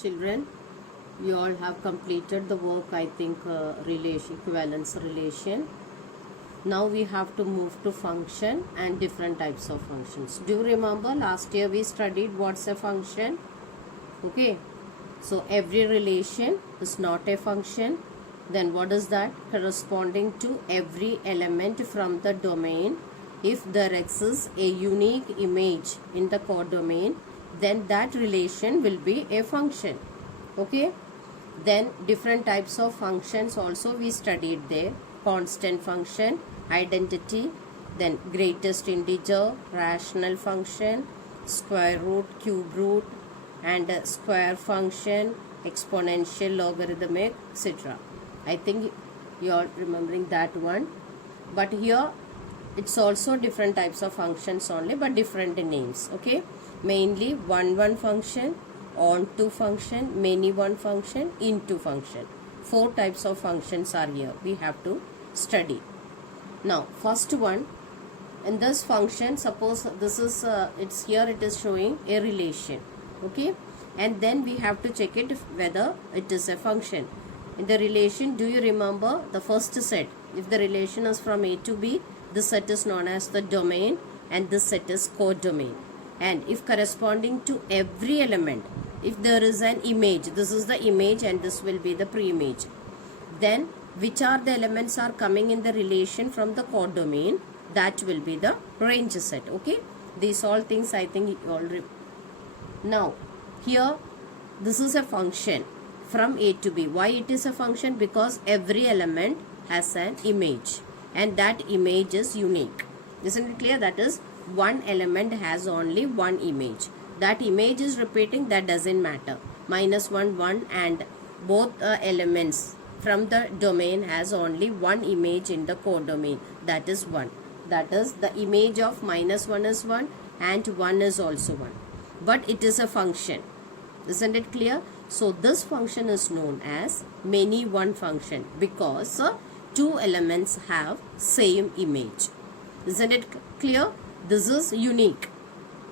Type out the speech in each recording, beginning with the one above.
Children, you all have completed the work, I think, equivalence relation. Now we have to move to function and different types of functions. Do you remember last year we studied what's a function? Okay, so every relation is not a function. Then what is that? Corresponding to every element from the domain. If there exists a unique image in the codomain, then that relation will be a function. Okay, then different types of functions also we studied there. Constant function, identity, then greatest integer, rational function, square root, cube root, and square function, exponential, logarithmic, etc. I think you are remembering that one. But here it's also different types of functions only, but different names. Okay, mainly one function, onto function, many one function, into function. 4 types of functions are here we have to study. Now first one, in this function, suppose this is it's here, it is showing a relation. Okay, and then we have to check it whether it is a function. In the relation, do you remember the first set? If the relation is from A to B, this set is known as the domain and this set is codomain. And if corresponding to every element, if there is an image, this is the image and this will be the pre-image, then which are the elements are coming in the relation from the codomain, that will be the range set. Okay, these all things I think you all now here this is a function from A to B. Why it is a function? Because every element has an image and that image is unique. Isn't it clear? That is, one element has only one image. That image is repeating, that doesn't matter. -1, 1, and both elements from the domain has only one image in the codomain. That is 1. That is, the image of -1 is 1 and 1 is also 1. But it is a function. Isn't it clear? So this function is known as many one function because 2 elements have same image. Isn't it clear? This is unique.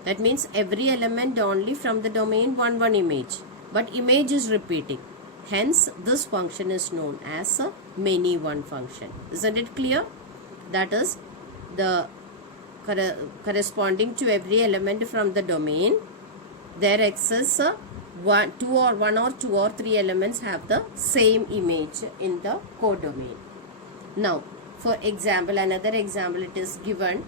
That means every element only from the domain one image, but image is repeating. Hence this function is known as a many one function. Isn't it clear? That is, the corresponding to every element from the domain, there exists one or two or three elements have the same image in the codomain. Now for example, another example, it is given,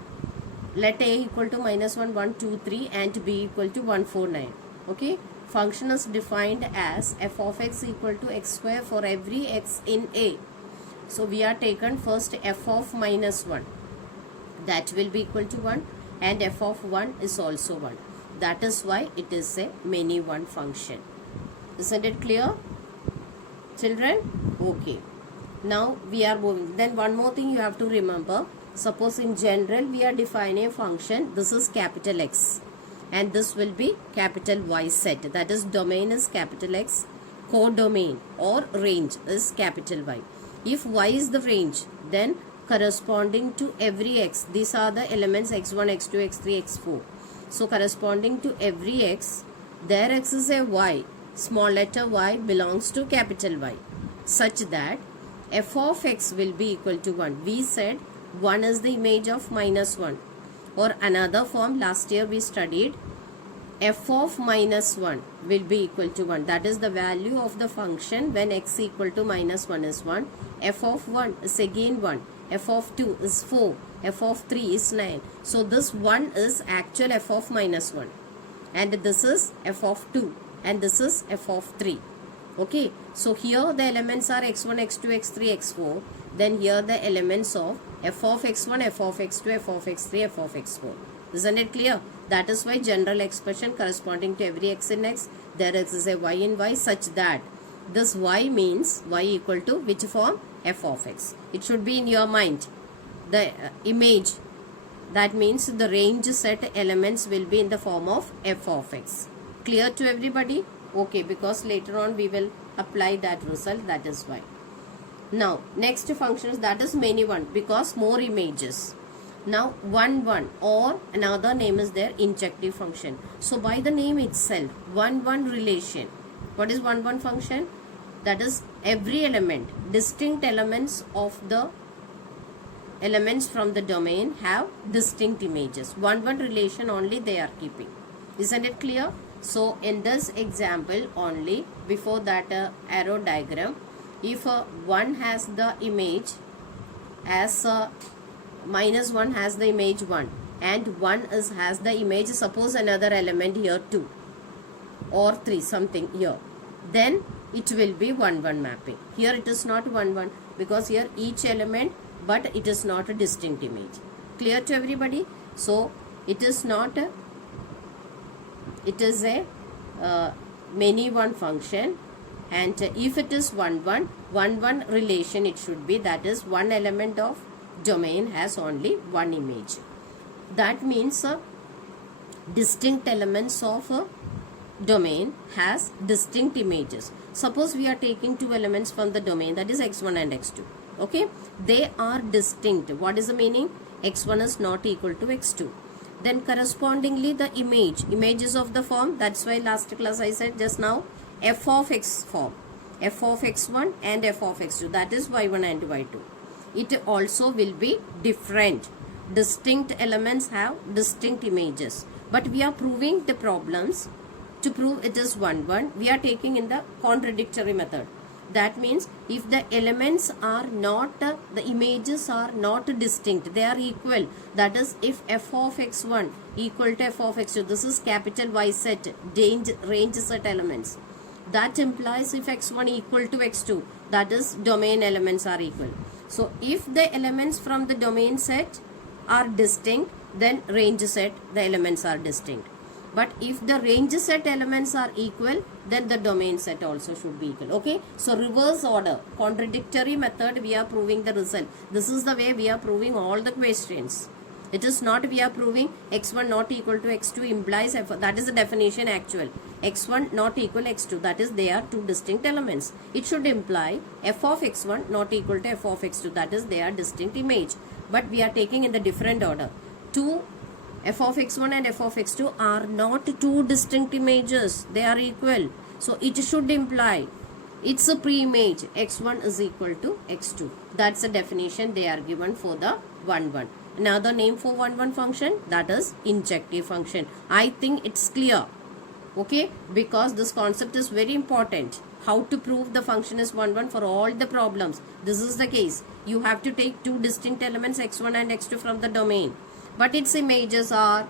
let A equal to -1, 1, 2, 3 and B equal to 1, 4, 9. Okay, function is defined as f of x equal to x square for every x in A. So we are taken first f of -1, that will be equal to 1, and f of 1 is also 1. That is why it is a many one function. Isn't it clear, children? Okay, now we are moving. Then one more thing you have to remember. Suppose in general we are defining a function. This is capital X and this will be capital Y set. That is, domain is capital X, codomain or range is capital Y. If Y is the range, then corresponding to every X, these are the elements x1, x2, x3, x4. So corresponding to every X, there exists a Y, small letter y belongs to capital Y, such that f of x will be equal to 1. We said 1 is the image of -1, or another form last year we studied, f of -1 will be equal to 1. That is, the value of the function when x equal to -1 is 1. F of 1 is again 1. F of 2 is 4. F of 3 is 9. So this 1 is actual f of -1 and this is f of 2 and this is f of 3. Okay, so here the elements are x1, x2, x3, x4. Then here the elements of f of x1, f of x2, f of x3, f of x4. Isn't it clear? That is why general expression corresponding to every x in x, there is a y in y, such that this y means y equal to which form? F of x. It should be in your mind. The image, that means the range set elements will be in the form of f of x. Clear to everybody? Okay, because later on we will apply that result, that is why. Now next function is, that is many one, because more images. Now 1 or another name is there, injective function. So by the name itself, 1 relation. What is 1 1 function? That is every element, distinct elements of the elements from the domain have distinct images. 1 1 relation only they are keeping. Isn't it clear? So in this example only, before that arrow diagram, if 1 has the image as minus 1 has the image 1 and 1 has the image, suppose another element here 2 or 3 something here, then it will be 1 1 mapping. Here it is not 1 1 because here each element, but it is not a distinct image. Clear to everybody? So it is not a, it is a many one function, and if it is 1 1 1 1 relation it should be, that is one element of domain has only one image. That means distinct elements of domain has distinct images. Suppose we are taking two elements from the domain, that is x1 and x2. Okay, they are distinct. What is the meaning? x1 is not equal to x2. Then correspondingly the images of the form, that's why last class I said just now, f of x form, f of x1 and f of x2, that is y1 and y2. It also will be different. Distinct elements have distinct images, but we are proving the problems. To prove it is 1 1, we are taking in the contradictory method. That means if the elements are not, the images are not distinct, they are equal. That is, if f of x1 equal to f of x2, this is capital Y set, range set elements. That implies if x1 equal to x2, that is domain elements are equal. So if the elements from the domain set are distinct, then range set the elements are distinct. But if the range set elements are equal, then the domain set also should be equal. Okay, so reverse order, contradictory method, we are proving the result. This is the way we are proving all the questions. It is not we are proving x1 not equal to x2 implies f, that is the definition actual. x1 not equal x2, that is they are two distinct elements. It should imply f of x1 not equal to f of x2, that is they are distinct image. But we are taking in the different order. Two f of x1 and f of x2 are not two distinct images, they are equal. So it should imply it's a pre-image, x1 is equal to x2. That's the definition they are given for the 1 1. Another name for 1 1 function, that is injective function. I think it's clear. Okay, because this concept is very important. How to prove the function is 1 1 for all the problems. This is the case. You have to take two distinct elements x1 and x2 from the domain, but its images are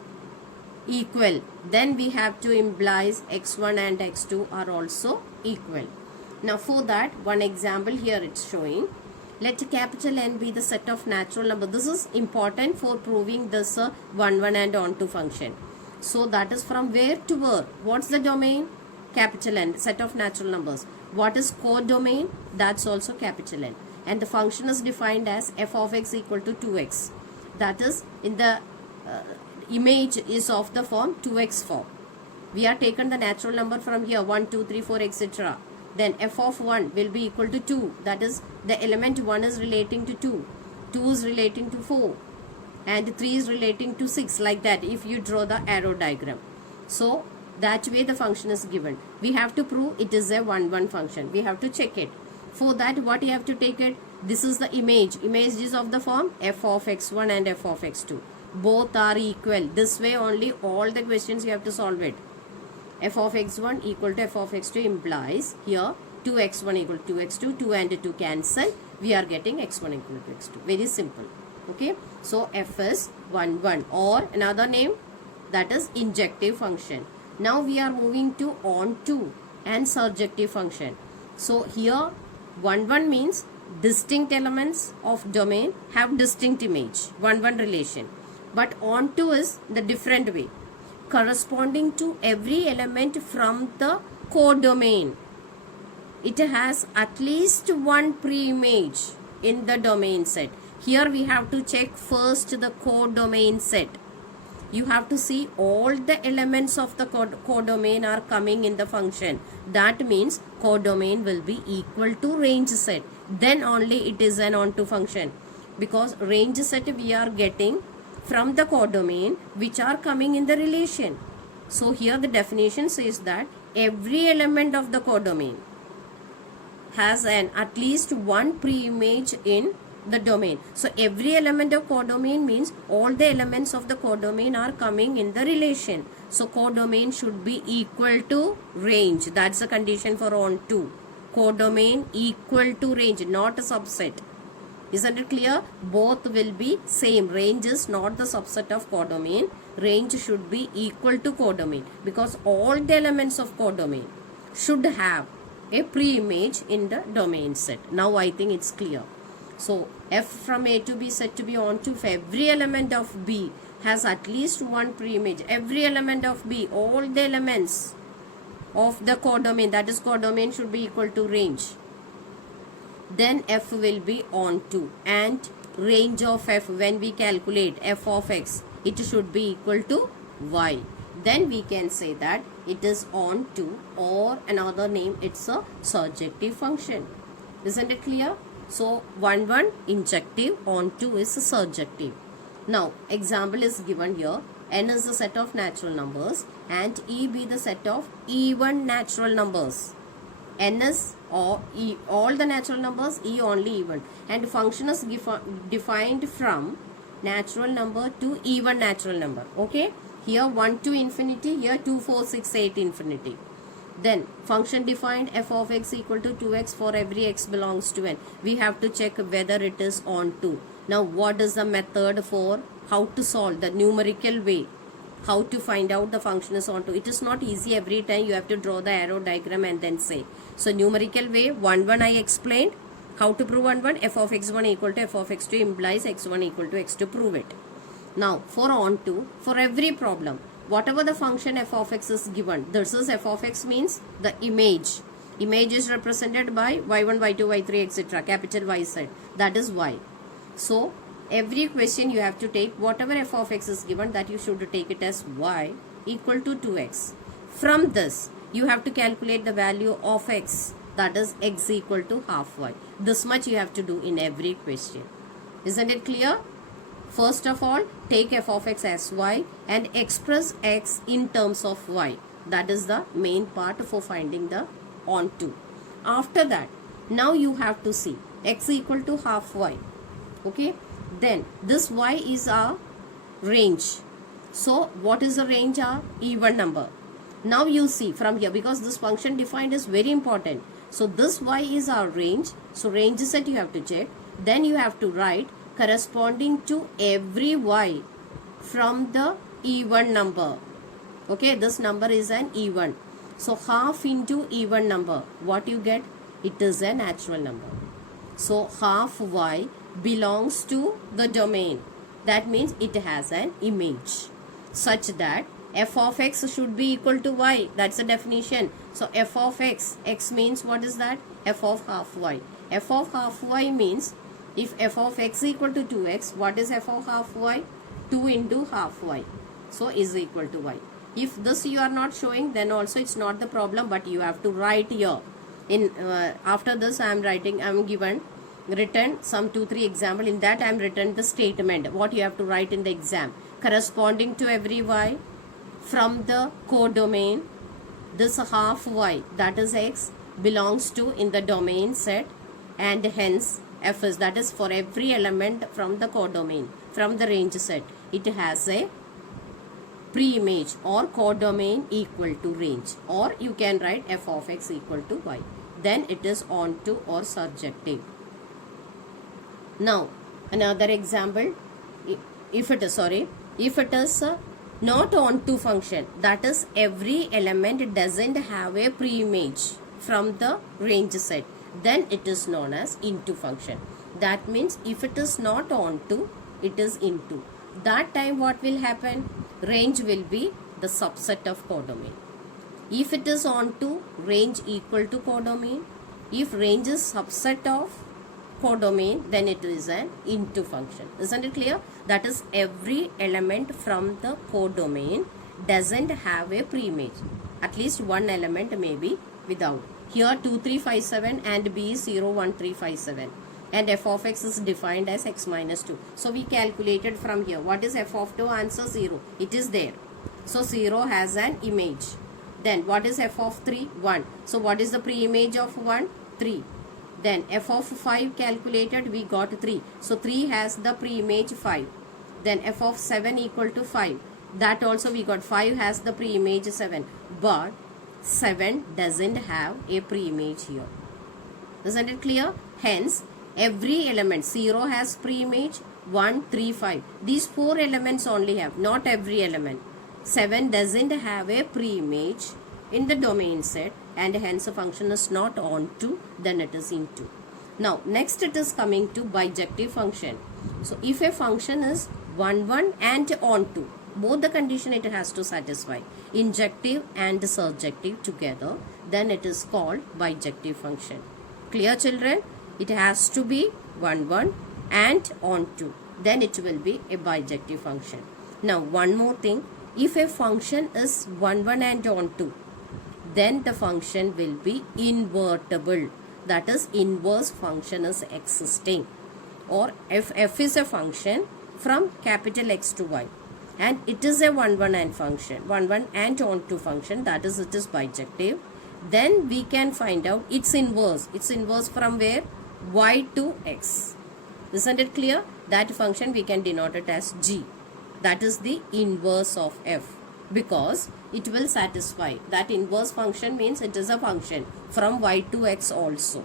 equal. Then we have to imply x1 and x2 are also equal. Now for that, one example here it's showing. Let capital N be the set of natural number. This is important for proving this 1 1 and onto function. So that is from where to where. What's the domain? Capital N, set of natural numbers. What is codomain? That's also capital N. And the function is defined as f of x equal to 2x. That is, in the image is of the form 2x form. We are taken the natural number from here 1, 2, 3, 4, etc. Then f of 1 will be equal to 2. That is, the element 1 is relating to 2, 2 is relating to 4, and 3 is relating to 6, like that if you draw the arrow diagram. So that way the function is given. We have to prove it is a 1 1 function. We have to check it. For that, what you have to take it? This is the image. Image is of the form f of x1 and f of x2. Both are equal. This way only all the questions you have to solve it. F of x1 equal to f of x2 implies here 2x1 equal to 2x2. 2 and 2 cancel. We are getting x1 equal to x2. Very simple. Okay. So f is 1 1, or another name, that is injective function. Now we are moving to onto and surjective function. So here 1 1 means distinct elements of domain have distinct image, 1 1 relation. But onto is the different way, corresponding to every element from the codomain. It has at least one pre-image in the domain set. Here we have to check first the codomain set. You have to see all the elements of the codomain are coming in the function. That means codomain will be equal to range set. Then only it is an onto function. Because range set we are getting from the codomain which are coming in the relation. So here the definition says that every element of the codomain has an at least one pre-image in the domain. So every element of codomain means all the elements of the codomain are coming in the relation. So codomain should be equal to range. That's the condition for ON2. Codomain equal to range, not a subset. Isn't it clear? Both will be same. Range is not the subset of codomain. Range should be equal to codomain because all the elements of codomain should have a pre-image in the domain set. Now I think it's clear. So F from A to B set to be onto if every element of B has at least one pre-image. Every element of B, all the elements of the codomain, that is codomain, should be equal to range. Then F will be onto, and range of F, when we calculate F of X, it should be equal to Y. Then we can say that it is onto, or another name, it's a surjective function. Isn't it clear? So 1 1 injective, onto is surjective. Now example is given here. N is the set of natural numbers and E be the set of even natural numbers. N is all the natural numbers, E only even, and function is defined from natural number to even natural number. Okay, here 1 to infinity, here 2 4 6 8 infinity. Then function defined f of x equal to 2x for every x belongs to n. We have to check whether it is onto. Now what is the method for how to solve the numerical way? How to find out the function is onto? It is not easy every time. You have to draw the arrow diagram and then say. So numerical way, 1 1 I explained. How to prove 1 1? F of x1 equal to f of x2 implies x1 equal to x2. Prove it. Now for onto, for every problem, whatever the function f of x is given, this is f of x means the image. Image is represented by y1, y2, y3, etc. Capital Y set. That is y. So every question you have to take whatever f of x is given, that you should take it as y equal to 2x. From this you have to calculate the value of x, that is x equal to half y. This much you have to do in every question. Isn't it clear? First of all, take f of x as y and express x in terms of y. That is the main part for finding the onto. After that, now you have to see x equal to half y. Okay, then this y is our range. So what is the range? Our even number. Now you see from here, because this function defined is very important. So this y is our range. So range set you have to check. Then you have to write corresponding to every y from the even number. Okay, this number is an even. So half into even number, what you get? It is a natural number. So half y belongs to the domain. That means it has an image such that f of x should be equal to y. That's the definition. So f of x, x means what is that? F of half y. F of half y means if f of x equal to 2x, what is f of half y? 2 into half y. So is equal to y. If this you are not showing, then also it's not the problem, but you have to write here. In after this I am written some 2-3 example. In that I am written the statement what you have to write in the exam. Corresponding to every y from the codomain, this half y, that is x, belongs to in the domain set, and hence f is, that is for every element from the codomain, from the range set, it has a pre-image or codomain equal to range, or you can write f of x equal to y. Then it is onto or surjective. Now another example, if it is not onto function, that is every element doesn't have a pre-image from the range set, then it is known as into function. That means if it is not onto, it is into. That time what will happen? Range will be the subset of codomain. If it is onto, range equal to codomain. If range is subset of codomain, then it is an into function. Isn't it clear? That is every element from the codomain doesn't have a pre-image. At least one element may be without. Here 2 3 5 7 and B is 0 1 3 5 7, and f of x is defined as x minus 2. So we calculated from here. What is f of 2? Answer 0. It is there. So 0 has an image. Then what is f of 3? 1. So what is the pre-image of 1? 3. Then f of 5 calculated, we got 3. So 3 has the pre-image 5. Then f of 7 equal to 5. That also we got 5 has the pre-image 7. But 7 doesn't have a pre-image here. Isn't it clear? Hence, every element 0 has pre-image, 1, 3, 5. These 4 elements only have, not every element. 7 doesn't have a pre-image in the domain set, and hence a function is not onto, then it is into. Now, next it is coming to bijective function. So, if a function is 1, 1 and onto, both the condition it has to satisfy, injective and surjective together, then it is called bijective function. Clear, children? It has to be 1, 1 and onto, then it will be a bijective function. Now, one more thing, if a function is 1, 1 and onto, then the function will be invertible. That is, inverse function is existing. Or if f is a function from capital X to Y, and it is a 1, 1 and function, 1, 1 and onto function, that is, it is bijective, then we can find out its inverse. Its inverse from where? Y to X. Isn't it clear? That function we can denote it as G. That is the inverse of f, because it will satisfy. That inverse function means it is a function from Y to X also.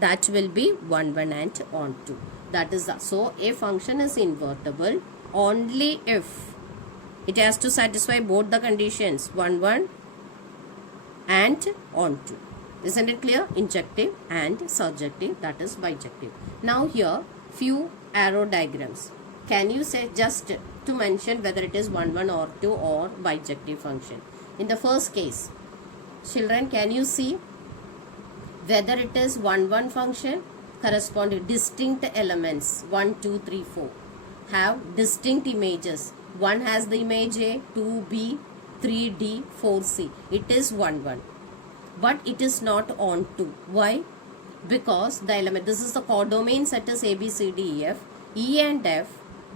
That will be 1, 1 and onto. That is the, so a function is invertible only if it has to satisfy both the conditions 1, 1 and onto. Isn't it clear? Injective and surjective, that is bijective. Now here few arrow diagrams. Can you say just to mention whether it is 1, 1 or 2 or bijective function? In the first case, children, can you see whether it is 1, 1 function corresponding distinct elements 1, 2, 3, 4 have distinct images. 1 has the image A, 2 B, 3 D, 4 C. It is 1, 1. But it is not onto. Why? Because the element, this is the codomain set is A, B, C, D, E, F. E and F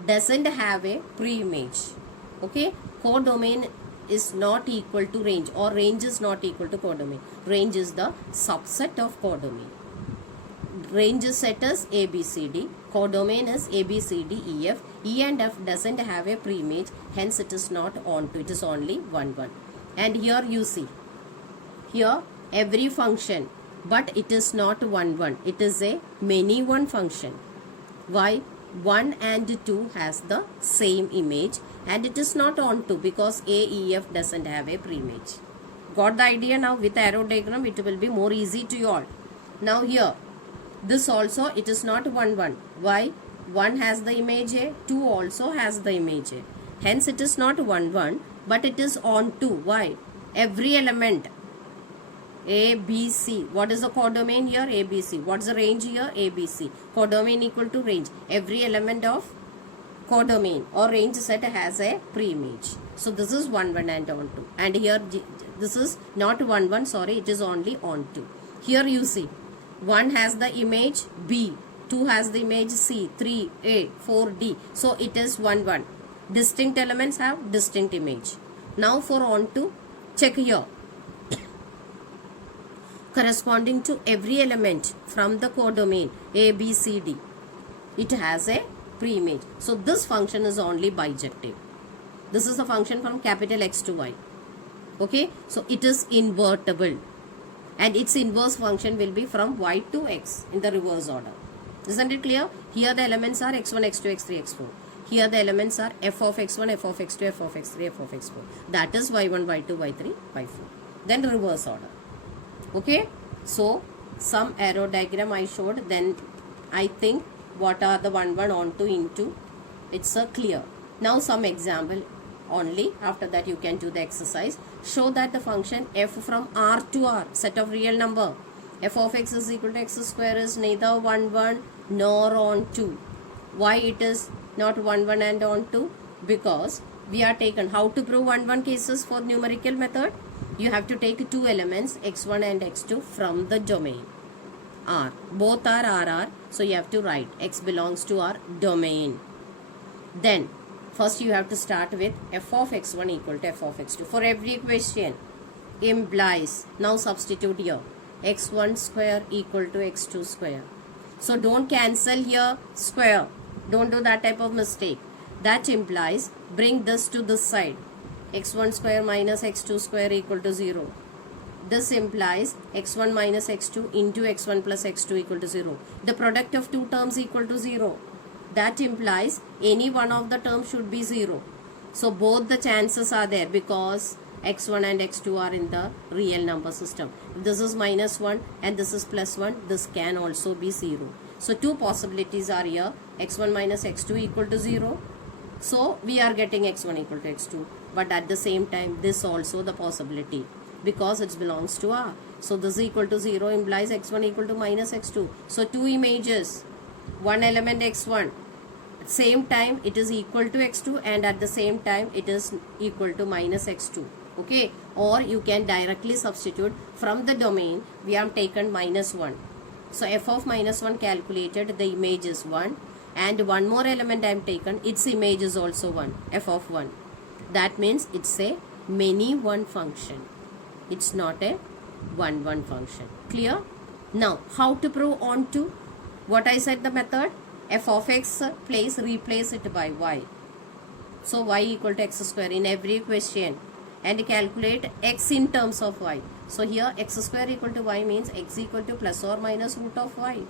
doesn't have a pre-image. Okay? Codomain is not equal to range, or range is not equal to codomain. Range is the subset of codomain. Range set is A, B, C, D. Codomain is A, B, C, D, E, F. E and F doesn't have a pre-image, hence it is not onto. It is only 1, 1. And here you see, here every function, but it is not 1, 1. It is a many one function. Why? 1 and 2 has the same image, and it is not onto because A, E, F doesn't have a pre-image. Got the idea now? With arrow diagram it will be more easy to you all. Now here, this also it is not 1, 1. Why? 1 has the image A, 2 also has the image A. Hence it is not 1, 1, but it is onto. Why? Every element A, B, C. What is the codomain here? A, B, C. What is the range here? A, B, C. Codomain equal to range. Every element of codomain or range set has a pre-image. So this is 1, 1 and onto. And here this is not 1, 1. Sorry, it is only onto. Here you see, 1 has the image B, 2 has the image C, 3 A, 4 D. So it is 1, 1. Distinct elements have distinct image. Now for onto, check here. Corresponding to every element from the codomain A, B, C, D, it has a pre-image. So this function is only bijective. This is the function from capital X to Y. Okay, so it is invertible, and its inverse function will be from Y to X in the reverse order. Isn't it clear? Here the elements are x1, x2, x3, x4. Here the elements are f of x1, f of x2, f of x3, f of x4. That is y1, y2, y3, y4. Then reverse order. Okay, so some arrow diagram I showed, then I think what are the 1, 1 onto, into, it's a clear. Now some example only, after that you can do the exercise. Show that the function f from R to R, set of real number, f of x is equal to x square is neither 1, 1 nor onto. Why it is not 1, 1 and onto? Because we are taken, how to prove 1, 1 cases for numerical method? You have to take two elements x1 and x2 from the domain R. Both are RR, so you have to write x belongs to our domain. Then first you have to start with f of x1 equal to f of x2 for every equation. implies, now substitute here, x1 square equal to x2 square. So don't cancel here square. Don't do that type of mistake. That implies bring this to this side. x1 square minus x2 square equal to 0. This implies x1 minus x2 into x1 plus x2 equal to 0. The product of two terms equal to 0. That implies any one of the terms should be 0. So both the chances are there because x1 and x2 are in the real number system. If this is minus 1 and this is plus 1, this can also be 0. So two possibilities are here, x1 minus x2 equal to 0. So we are getting x1 equal to x2. But at the same time, this also the possibility because it belongs to R. So this equal to 0 implies x1 equal to minus x2. So two images, one element x1. At the same time it is equal to x2 and at the same time it is equal to minus x2. Okay, or you can directly substitute from the domain. We have taken minus 1. So f of minus 1 calculated, the image is 1 and one more element I am taken, its image is also 1, f of 1. That means it's a many one function. It's not a one function. Clear? Now how to prove onto? What I said the method? F of x replace it by y. So y equal to x square in every question and calculate x in terms of y. So here x square equal to y means x equal to plus or minus root of y.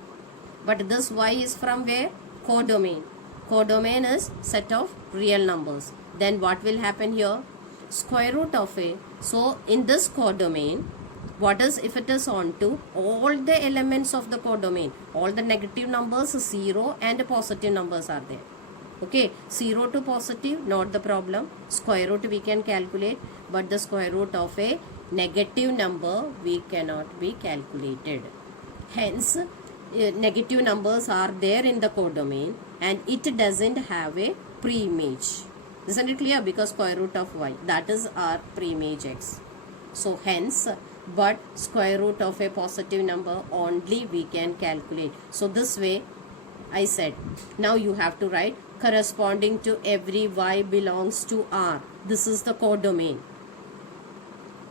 But this y is from where? Codomain. Codomain is set of real numbers. Then what will happen here? Square root of a. So in this codomain, what is if it is onto all the elements of the codomain? All the negative numbers 0 and positive numbers are there. Okay, 0 to positive, not the problem. Square root we can calculate, but the square root of a negative number we cannot be calculated. Hence, negative numbers are there in the codomain and it doesn't have a pre-image. Isn't it clear? Because square root of y, that is our pre-image x. So hence, but square root of a positive number only we can calculate. So this way I said. Now you have to write corresponding to every y belongs to R. This is the codomain.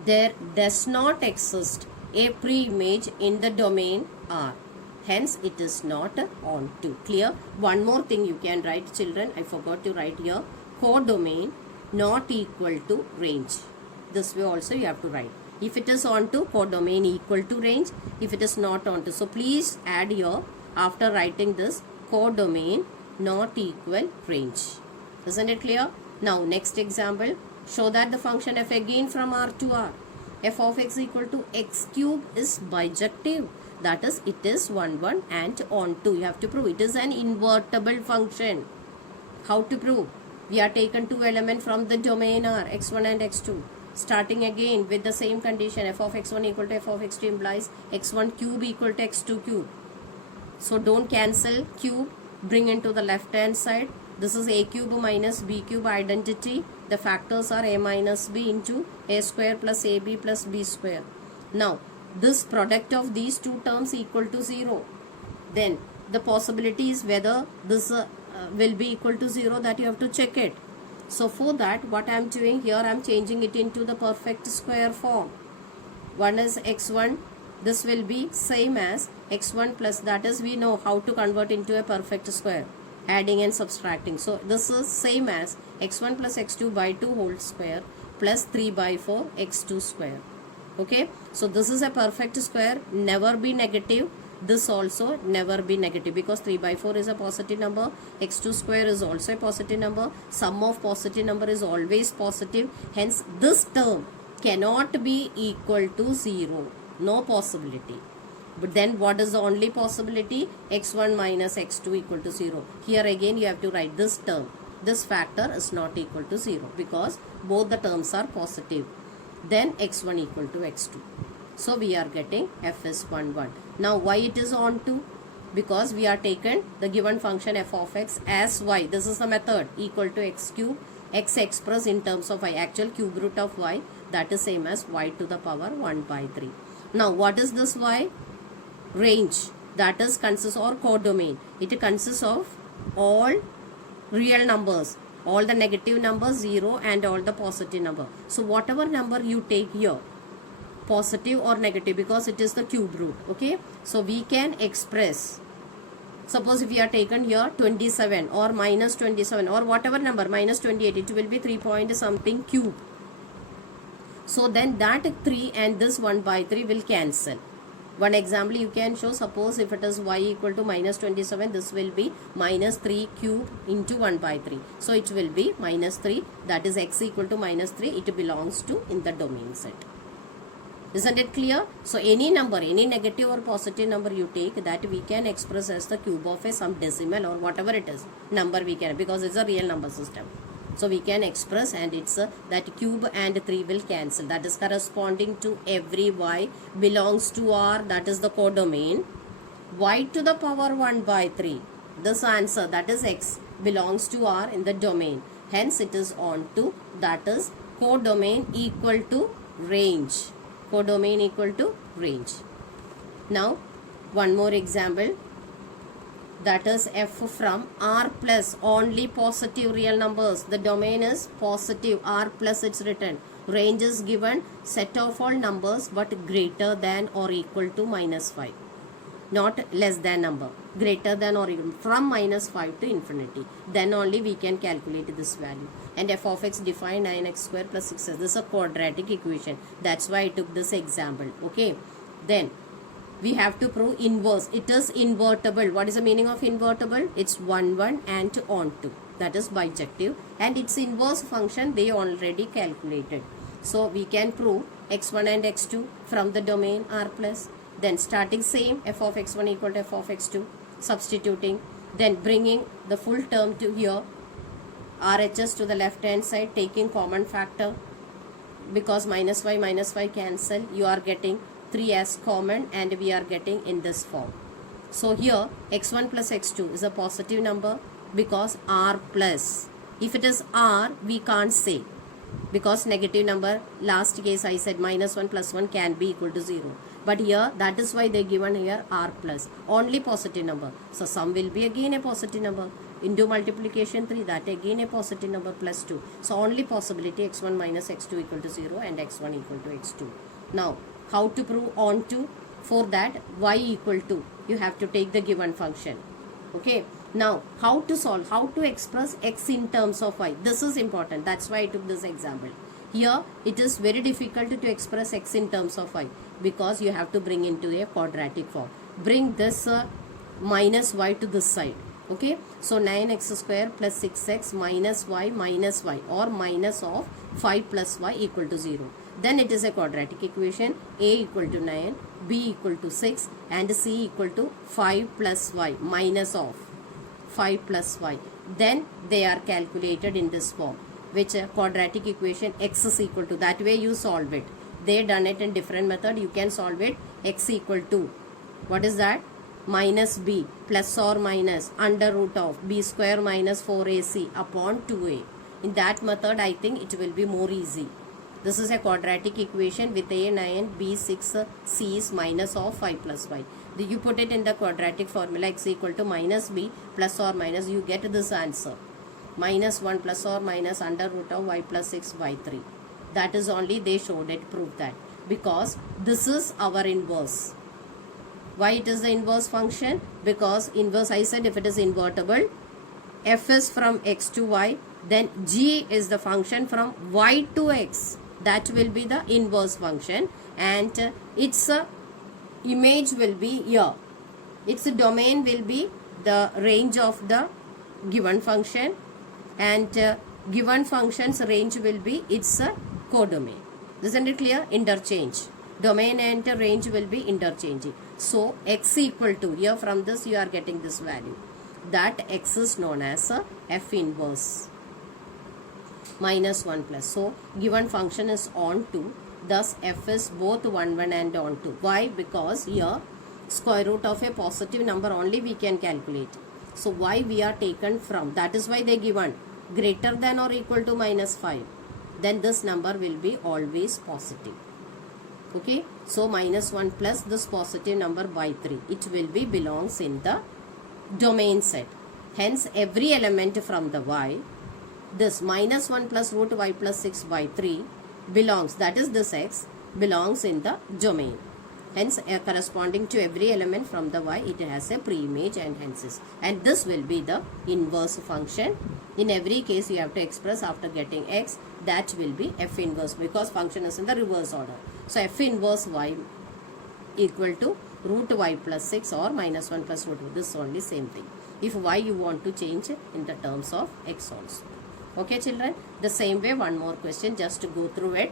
There does not exist a pre-image in the domain R. Hence it is not onto. Clear? One more thing you can write, children. I forgot to write here. Codomain not equal to range. This way also you have to write. If it is onto, codomain equal to range. If it is not onto. So please add here after writing this, codomain not equal range. Isn't it clear? Now next example. Show that the function f again from R to R. F of x equal to x cube is bijective. That is, it is 1 and onto. You have to prove it is an invertible function. How to prove? We are taken two elements from the domain R, x1 and x2. Starting again with the same condition, f of x1 equal to f of x2 implies x1 cube equal to x2 cube. So don't cancel cube, bring into the left hand side. This is a cube minus b cube identity. The factors are a minus b into a square plus ab plus b square. Now this product of these two terms equal to 0. Then the possibility is whether this will be equal to 0, that you have to check it. So for that, what I am doing here, I am changing it into the perfect square form. One is x1, this will be same as x1 plus, that is we know how to convert into a perfect square, adding and subtracting. So this is same as x1 plus x2 by 2 whole square plus 3 by 4 x2 square. Okay, so this is a perfect square, never be negative. This also never be negative because 3 by 4 is a positive number. X2 square is also a positive number. Sum of positive number is always positive. Hence this term cannot be equal to 0. No possibility. But then what is the only possibility? x1 minus x2 equal to 0. Here again you have to write this term. This factor is not equal to 0 because both the terms are positive. Then x1 equal to x2. So we are getting f is 1, 1. Now why it is onto? Because we are taken the given function f of x as y. This is the method equal to x cube. X expressed in terms of y. Actual cube root of y, that is same as y to the power 1 by 3. Now what is this y? Range. That is consists or codomain. It consists of all real numbers. All the negative numbers 0 and all the positive number. So whatever number you take here, positive or negative because it is the cube root. Okay, so we can express, suppose if we are taken here 27 or minus 27 or whatever number, minus 28, it will be 3 point something cube. So then that 3 and this 1 by 3 will cancel. One example you can show, suppose if it is y equal to minus 27, this will be minus 3 cube into 1 by 3. So it will be minus 3, that is x equal to minus 3, it belongs to in the domain set. Isn't it clear? So any number, any negative or positive number you take, that we can express as the cube of a some decimal or whatever it is number we can, because it's a real number system. So we can express, and it's that cube and 3 will cancel. That is corresponding to every y belongs to R, that is the codomain. Y to the power 1 by 3, this answer, that is x, belongs to R in the domain. Hence it is on to, that is codomain equal to range. Codomain equal to range. Now one more example, that is f from R plus only positive real numbers. The domain is positive, R plus it's written. Range is given, set of all numbers but greater than or equal to minus 5. Not less than number, greater than or equal from minus 5 to infinity. Then only we can calculate this value. And f of x defined 9x square plus 6x. This is a quadratic equation. That's why I took this example. Okay. Then we have to prove inverse. It is invertible. What is the meaning of invertible? It's 1, 1 and on 2. That is bijective. And its inverse function they already calculated. So we can prove x1 and x2 from the domain R plus. Then starting same, f of x1 equal to f of x2. Substituting. Then bringing the full term to here. RHS to the left hand side, taking common factor. Because minus y cancel. You are getting 3 as common and we are getting in this form. So here x1 plus x2 is a positive number because R plus. If it is R, we can't say, because negative number, last case I said minus 1 plus 1 can be equal to 0. But here, that is why they given here R plus, only positive number. So sum will be again a positive number. Into multiplication 3, that again a positive number plus 2. So only possibility x1 minus x2 equal to 0 and x1 equal to x2. Now how to prove on to? For that y equal to, you have to take the given function. Okay. Now how to solve, how to express x in terms of y. This is important. That's why I took this example. Here it is very difficult to express x in terms of y because you have to bring into a quadratic form. Bring this minus y to this side. Okay. So 9x square plus 6x minus y or minus of 5 plus y equal to 0. Then it is a quadratic equation. A equal to 9, B equal to 6 and C equal to 5 plus y minus of 5 plus y. Then they are calculated in this form, which quadratic equation x is equal to, that way you solve it. They done it in different method. You can solve it x equal to, what is that? Minus b plus or minus under root of b square minus 4ac upon 2a. In that method I think it will be more easy. This is a quadratic equation with a 9, b 6, c is minus of 5 plus y. You put it in the quadratic formula, x equal to minus b plus or minus, you get this answer. Minus 1 plus or minus under root of y plus 6 by 3. That is only they showed it, proved that. Because this is our inverse. Why it is the inverse function? Because inverse, I said if it is invertible, f is from x to y, then g is the function from y to x. That will be the inverse function, and its image will be here. Its domain will be the range of the given function, and given function's range will be its codomain. Isn't it clear? Interchange. Domain and range will be interchanging. So x equal to, here from this you are getting this value. That x is known as f inverse. Minus 1 plus. So given function is on to. Thus f is both 1 1 and on to. Why? Because here square root of a positive number only we can calculate. So y we are taken from. That is why they given greater than or equal to minus 5. Then this number will be always positive. Okay. So minus 1 plus this positive number by 3. It will be belongs in the domain set. Hence every element from the y, this minus 1 plus root y plus 6 by 3 belongs, that is this x, belongs in the domain. Hence, corresponding to every element from the y, it has a pre-image and hence is. And this will be the inverse function. In every case, you have to express after getting x, that will be f inverse because function is in the reverse order. So, f inverse y equal to root y plus 6 or minus 1 plus root 2. This is only same thing. If y you want to change in the terms of x also. Okay, children? The same way, one more question just to go through it.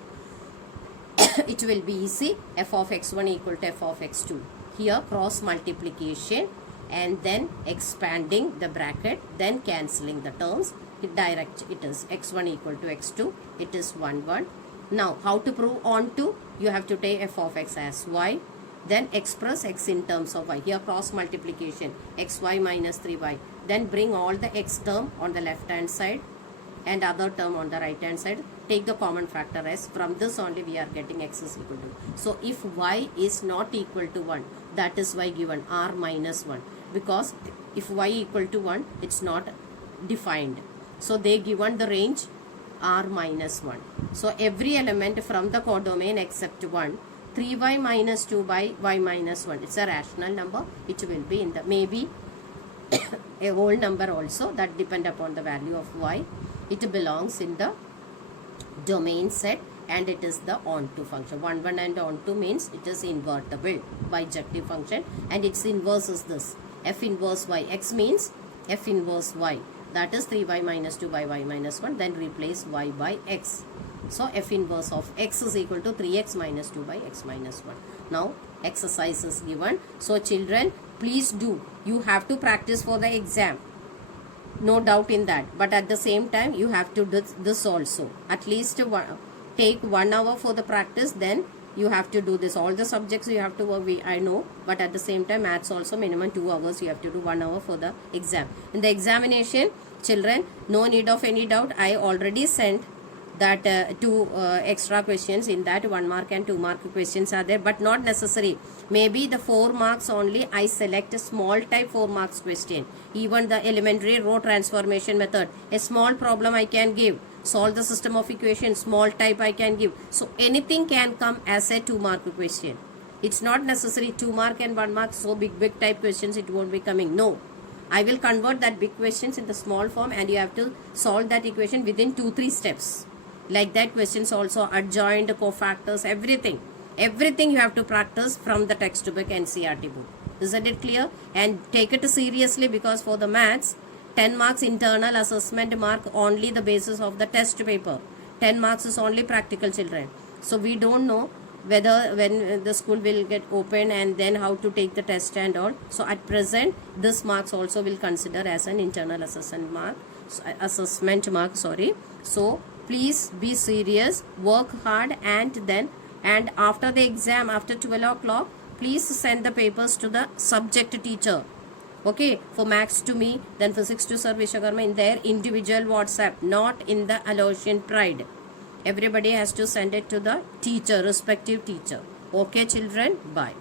It will be easy. F of x1 equal to f of x2. Here cross multiplication and then expanding the bracket, then cancelling the terms. It is x1 equal to x2. It is 1 1. Now how to prove onto? You have to take f of x as y. Then express x in terms of y. Here cross multiplication xy minus 3y. Then bring all the x term on the left hand side and other term on the right hand side. Take the common factor as from this only we are getting x is equal to. So if y is not equal to 1, that is why given r minus 1. Because if y equal to 1, it's not defined. So they given the range r minus 1. So every element from the codomain except 1, 3y minus 2 by y minus 1. It's a rational number. It will be in the maybe a whole number also, that depend upon the value of y. It belongs in the domain set and it is the onto function. 1 1 and onto means it is invertible bijective function and its inverse is this f inverse y. X means f inverse y, that is 3y minus 2 by y minus 1. Then replace y by x. So f inverse of x is equal to 3x minus 2 by x minus 1. Now exercise is given. So children, please do. You have to practice for the exam. No doubt in that. But at the same time, you have to do this also. At least take 1 hour for the practice. Then you have to do this. All the subjects you have to work, I know. But at the same time, maths also minimum 2 hours. You have to do 1 hour for the exam. In the examination, children, no need of any doubt. I already sent that 2 extra questions. In that 1 mark and 2 mark questions are there, but not necessary. Maybe the 4 marks only I select a small type 4 marks question. Even the elementary row transformation method, a small problem I can give. Solve the system of equations, small type I can give. So anything can come as a 2 mark question. It's not necessary 2 mark and 1 mark, so big type questions it won't be coming. No. I will convert that big questions in the small form and you have to solve that equation within 2-3 steps. Like that questions also, adjoint, cofactors, everything. Everything you have to practice from the textbook and CRT book. Isn't it clear? And take it seriously because for the maths, 10 marks internal assessment mark only the basis of the test paper. 10 marks is only practical, children. So we don't know whether when the school will get open and then how to take the test and all. So at present, this marks also will consider as an internal assessment mark. So please be serious, work hard, and after the exam, after 12 o'clock, please send the papers to the subject teacher. Okay, for maths to me, then physics to Sir Vishwakarma in their individual WhatsApp, not in the Aloysian Pride. Everybody has to send it to the teacher, respective teacher. Okay, children, bye.